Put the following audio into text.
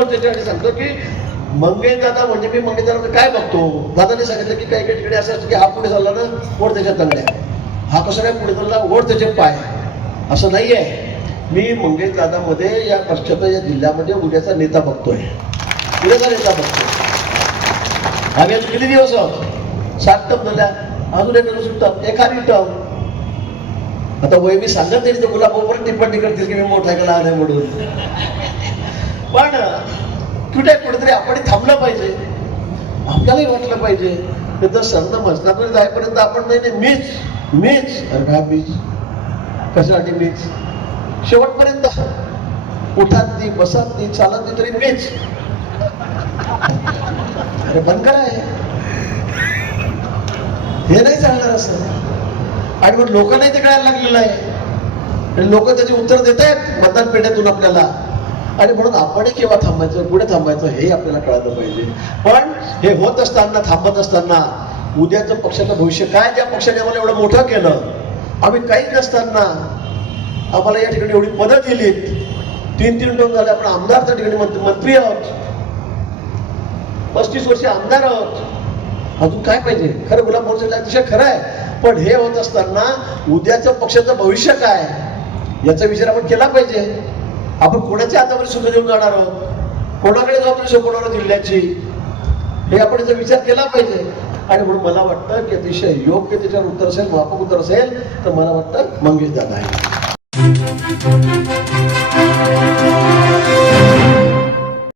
त्याच्यासाठी सांगतो की मंगेश दादा म्हणजे मी मंगेश दादा काय बघतो. दादाने सांगितलं की काही काही ठिकाणी असं असतं की हा पुढे चालला ना ओढ त्याच्या तंगड्या, हा कसं काय पुढे चालला ओढ त्याचे पाय. असं नाही आहे. मी मंगेश दादामध्ये या पक्षाचा या जिल्ह्यामध्ये उद्याचा नेता बघतोय, उद्याचा नेता बघतोय. आम्ही आज किती दिवस आहोत, 7 टर्म झाल्या, अजून एक सुटतात, एखादी टर्म. आता वय मी सांगत नाही तर गुलाबोपर्यंत टिप्पणी करतील की मी मोठा का लहान आहे म्हणून. पण कुठे कुठेतरी आपण थांबलं पाहिजे, आपल्यालाही वाटलं पाहिजे. तर सर्ण मस्ताकडे जाईपर्यंत आपण नाही मीच अरे काय मीच कशासाठी मीच, शेवटपर्यंत उठात नाही बसत नाही चालत नाही तरी मीच. अरे बंद करा हे नाही चालणार असं. आणि मग लोकांनाही ते कळायला लागलेलं आहे, लोक त्याची उत्तर देत आहेत मतदान पेढ्यातून आपल्याला. आणि म्हणून आपणही केव्हा थांबायचं पुढे थांबायचं हे आपल्याला कळायला पाहिजे. पण हे होत असताना थांबत असताना उद्याचं पक्षाचं भविष्य काय, ज्या पक्षाने आम्हाला एवढं मोठं केलं, आम्ही काही नसताना आम्हाला या ठिकाणी एवढी पदं दिलीत, 3-3 टर्म झाले आपण आमदार त्या ठिकाणी मंत्री आहोत, 35 वर्ष आमदार आहोत. अजून काय पाहिजे. खरं गुलाब मोर्चा अतिशय खरं आहे. पण हे होत असताना उद्याचं पक्षाचं भविष्य काय याचा विचार आपण केला पाहिजे. आपण कोणाच्या हातावर सुद्धा देऊन जाणार आहोत, कोणाकडे जबाबदारी सोपवणार जिल्ह्याची, हे आपण याचा विचार केला पाहिजे. आणि म्हणून मला वाटतं की अतिशय योग्य त्याच्यावर उत्तर असेल, माफक उत्तर असेल तर मला वाटतं मंगेश दादा आहे.